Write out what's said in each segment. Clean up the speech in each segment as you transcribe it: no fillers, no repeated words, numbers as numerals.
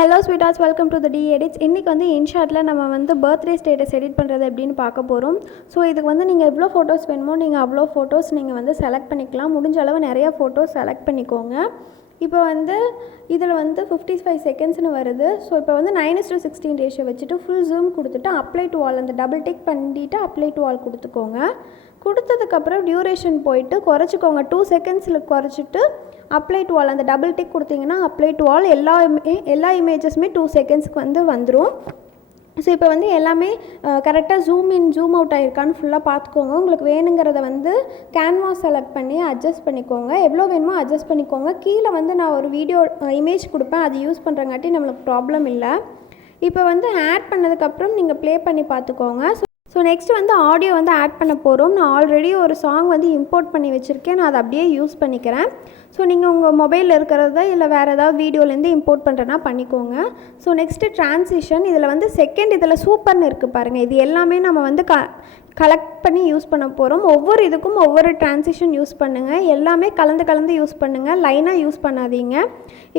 Hello sweeties, welcome to the T edits. இன்றைக்கி வந்து இன்ஷாட்டில் நம்ம வந்து பர்த்டே ஸ்டேட்டஸ் எடிட் பண்ணுறது எப்படின்னு பார்க்க போகிறோம். ஸோ இதுக்கு வந்து நீங்கள் எவ்வளோ ஃபோட்டோஸ் வேணுமோ நீங்கள் அவ்வளோ ஃபோட்டோஸ் நீங்கள் வந்து செலக்ட் பண்ணிக்கலாம். முடிஞ்ச அளவு நிறையா ஃபோட்டோஸ் செலக்ட் பண்ணிக்கோங்க. இப்போ வந்து இதில் வந்து 55 செகண்ட்ஸ்னு வருது. ஸோ இப்போ வந்து 9:16 ரேஷியோ வச்சுட்டு ஃபுல் ஜூம் கொடுத்துட்டு அப்ளை டு ஆல் அந்த டபுள் டிக் பண்ணிவிட்டு அப்ளை டு ஆல் கொடுத்துக்கோங்க. கொடுத்ததுக்கப்புறம் டியூரேஷன் போயிட்டு குறைச்சிக்கோங்க. 2 செகண்ட்ஸில் குறைச்சிட்டு அப்ளை டு ஆல் அந்த டபுள் டிக் கொடுத்தீங்கன்னா அப்ளை டு ஆல் எல்லா இமேஜஸுமே 2 செகண்ட்ஸ்க்கு வந்து வந்துடும். ஸோ இப்போ வந்து எல்லாமே கரெக்டாக ஜூம் இன் ஜூம் அவுட் ஆகிருக்கான்னு ஃபுல்லாக பார்த்துக்கோங்க. உங்களுக்கு வேணுங்கிறத வந்து கேன்வாஸ் செலக்ட் பண்ணி அட்ஜஸ்ட் பண்ணிக்கோங்க. எவ்வளோ வேணுமோ அட்ஜஸ்ட் பண்ணிக்கோங்க. கீழே வந்து நான் ஒரு வீடியோ இமேஜ் கொடுப்பேன், அது யூஸ் பண்ணுறங்காட்டி நம்மளுக்கு ப்ராப்ளம் இல்லை. இப்போ வந்து ஆட் பண்ணதுக்கப்புறம் நீங்கள் ப்ளே பண்ணி பார்த்துக்கோங்க. ஸோ நெக்ஸ்ட் வந்து ஆடியோ வந்து ஆட் பண்ண போகிறோம். நான் ஆல்ரெடி ஒரு சாங் வந்து இம்போர்ட் பண்ணி வச்சுருக்கேன், நான் அதை அப்படியே யூஸ் பண்ணிக்கிறேன். ஸோ நீங்கள் உங்கள் மொபைலில் இருக்கிறத இல்லை வேறு ஏதாவது வீடியோலேருந்து இம்போர்ட் பண்ணுறேன்னா பண்ணிக்கோங்க. So next transition. இதில் வந்து செகண்ட் இதில் சூப்பர்னு இருக்குது பாருங்கள். இது எல்லாமே நம்ம வந்து கலெக்ட் பண்ணி யூஸ் பண்ண போகிறோம். ஒவ்வொரு இதுக்கும் ஒவ்வொரு ட்ரான்சிஷன் யூஸ் பண்ணுங்கள். எல்லாமே கலந்து யூஸ் பண்ணுங்கள், லைனாக யூஸ் பண்ணாதீங்க.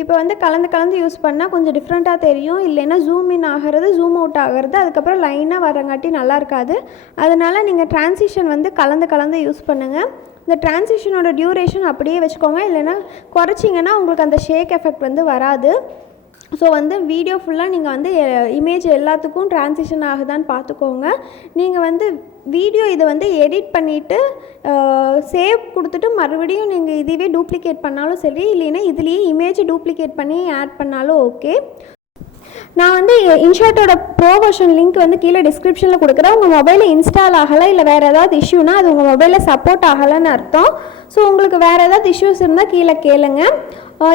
இப்போ வந்து கலந்து யூஸ் பண்ணால் கொஞ்சம் டிஃப்ரெண்ட்டாக தெரியும். இல்லைன்னா ஜூம் இன் ஆகிறது ஜூம் அவுட் ஆகிறது, அதுக்கப்புறம் லைனாக வரங்காட்டி நல்லா இருக்காது. அதனால் நீங்கள் ட்ரான்சிஷன் வந்து கலந்து யூஸ் பண்ணுங்கள். இந்த ட்ரான்சிஷனோட டியூரேஷன் அப்படியே வச்சுக்கோங்க, இல்லைன்னா குறைச்சிங்கன்னா உங்களுக்கு அந்த ஷேக் எஃபெக்ட் வந்து வராது. ஸோ வந்து வீடியோ ஃபுல்லாக நீங்கள் வந்து இமேஜ் எல்லாத்துக்கும் ட்ரான்சிஷன் ஆகுதான்னு பார்த்துக்கோங்க. நீங்கள் வந்து வீடியோ இதை வந்து எடிட் பண்ணிவிட்டு சேவ் கொடுத்துட்டு மறுபடியும் நீங்கள் இதுவே டூப்ளிகேட் பண்ணாலும் சரி, இல்லைன்னா இதுலேயே இமேஜ் டூப்ளிகேட் பண்ணி ஆட் பண்ணாலும் ஓகே. நான் வந்து இன்ஷாட்டோட ப்ரோ வெர்ஷன் லிங்க் வந்து கீழே டிஸ்கிரிப்ஷனில் கொடுக்குறேன். உங்கள் மொபைலில் இன்ஸ்டால் ஆகலை இல்லை வேறு ஏதாவது இஷ்யூனா அது உங்கள் மொபைலில் சப்போர்ட் ஆகலைன்னு அர்த்தம். ஸோ உங்களுக்கு வேறு ஏதாவது இஷ்யூஸ் இருந்தால் கீழே கேளுங்க.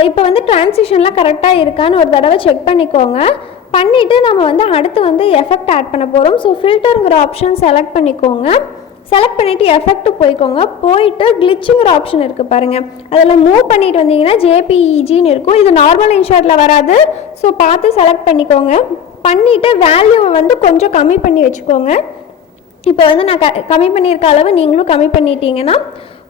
இப்போ வந்து ட்ரான்சிஷன்லாம் கரெக்டாக இருக்கான்னு ஒரு தடவை செக் பண்ணிக்கோங்க. பண்ணிவிட்டு நம்ம வந்து அடுத்து வந்து எஃபெக்ட் ஆட் பண்ண போகிறோம். ஸோ ஃபில்டருங்கிற ஆப்ஷன் செலக்ட் பண்ணிக்கோங்க. செலக்ட் பண்ணிவிட்டு எஃபெக்ட் போயிட்டு கிளிச்சுங்கிற ஆப்ஷன் இருக்குது பாருங்கள். அதில் மூவ் பண்ணிட்டு வந்தீங்கன்னா ஜேபிஇஜின்னு இருக்கும். இது நார்மல் இன்ஷாட்டில் வராது. ஸோ பார்த்து செலக்ட் பண்ணிக்கோங்க. பண்ணிவிட்டு வேல்யூவை வந்து கொஞ்சம் கம்மி பண்ணி வச்சுக்கோங்க. இப்போ வந்து நான் கம்மி பண்ணியிருக்க அளவு நீங்களும் கம்மி பண்ணிட்டீங்கன்னா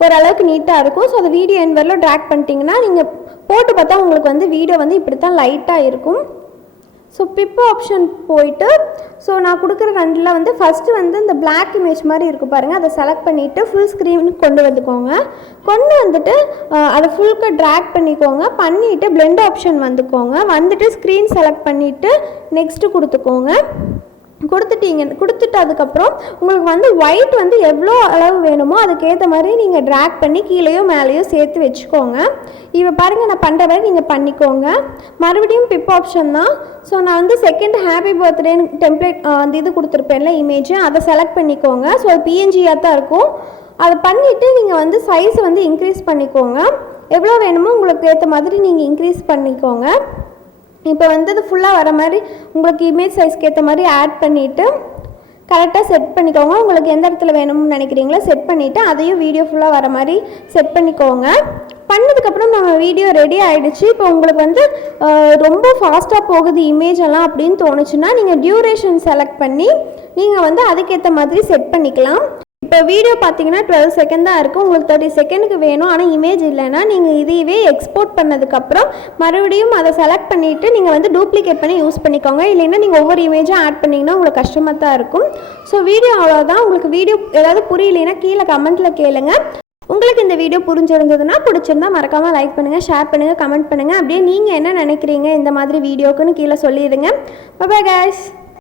ஓரளவுக்கு நீட்டாக இருக்கும். ஸோ அதை வீடியோ என்வரில் ட்ராக் பண்ணிட்டீங்கன்னா நீங்கள் போட்டு பார்த்தா உங்களுக்கு வந்து வீடியோ வந்து இப்படி தான் லைட்டாக இருக்கும். ஸோ பிப் ஆப்ஷன் போயிட்டு நான் கொடுக்குற ரெண்டில் வந்து ஃபஸ்ட்டு வந்து இந்த பிளாக் இமேஜ் மாதிரி இருக்குது பாருங்கள், அதை செலக்ட் பண்ணிவிட்டு ஃபுல் ஸ்க்ரீனுக்கு கொண்டு வந்துட்டு அதை ஃபுல்க்கு ட்ராக் பண்ணிவிட்டு பிளெண்ட் ஆப்ஷன் வந்துட்டு ஸ்க்ரீன் செலக்ட் பண்ணிவிட்டு நெக்ஸ்ட்டு கொடுத்துட்டு அதுக்கப்புறம் உங்களுக்கு வந்து ஒயிட் வந்து எவ்வளோ அளவு வேணுமோ அதுக்கேற்ற மாதிரி நீங்கள் ட்ராக் பண்ணி கீழேயோ மேலேயோ சேர்த்து வச்சுக்கோங்க. இப்போ பாருங்கள், நான் பண்ணுற மாதிரி நீங்கள் பண்ணிக்கோங்க. மறுபடியும் பிப் ஆப்ஷன் தான். ஸோ நான் வந்து செகண்ட் ஹாப்பி பர்த்டே டெம்ப்ளேட் அந்த இது கொடுத்துருப்பேன்ல இமேஜ், அதை செலக்ட் பண்ணிக்கோங்க. ஸோ அது பிஎன்ஜியாக தான் இருக்கும். அதை பண்ணிவிட்டு நீங்கள் வந்து சைஸை வந்து இன்க்ரீஸ் பண்ணிக்கோங்க. எவ்வளோ வேணுமோ உங்களுக்கு ஏற்ற மாதிரி நீங்கள் இன்க்ரீஸ் பண்ணிக்கோங்க. இப்போ வந்து அது ஃபுல்லாக வர மாதிரி உங்களுக்கு இமேஜ் சைஸ்க்கு ஏற்ற மாதிரி ஆட் பண்ணிவிட்டு கரெக்டாக செட் பண்ணிக்கோங்க. உங்களுக்கு எந்த இடத்துல வேணும்னு நினைக்கிறீங்களோ செட் பண்ணிவிட்டு அதையும் வீடியோ ஃபுல்லாக வர மாதிரி செட் பண்ணிக்கோங்க. பண்ணதுக்கப்புறம் நம்ம வீடியோ ரெடி ஆகிடுச்சு. இப்போ உங்களுக்கு வந்து ரொம்ப ஃபாஸ்ட்டாக போகுது இமேஜ் எல்லாம் அப்படின்னு தோணுச்சுன்னா நீங்கள் டியூரேஷன் செலக்ட் பண்ணி நீங்கள் வந்து அதுக்கேற்ற மாதிரி செட் பண்ணிக்கலாம். இப்போ வீடியோ பார்த்தீங்கன்னா 12 செகண்ட் தான் இருக்குது. உங்களுக்கு 30 செகண்டுக்கு வேணும், ஆனால் இமேஜ் இல்லைன்னா நீங்கள் இதையவே எக்ஸ்போர்ட் பண்ணதுக்கப்புறம் மறுபடியும் அதை செலக்ட் பண்ணிவிட்டு நீங்கள் வந்து டூப்ளிகேட் பண்ணி யூஸ் பண்ணிக்கோங்க. இல்லைன்னா நீங்கள் ஒவ்வொரு இமேஜும் ஆட் பண்ணிங்கன்னா உங்களுக்கு கஷ்டமாக தான் இருக்கும். ஸோ வீடியோ அவ்வளோதான். உங்களுக்கு வீடியோ ஏதாவது புரியலைன்னா கீழே கமெண்ட்டில் கேளுங்க. உங்களுக்கு இந்த வீடியோ பிடிச்சிருந்தா மறக்காமல் லைக் பண்ணுங்கள், ஷேர் பண்ணுங்கள், கமெண்ட் பண்ணுங்கள். அப்படியே நீங்கள் என்ன நினைக்கிறீங்க இந்த மாதிரி வீடியோக்குன்னு கீழே சொல்லிடுங்க. Bye bye guys.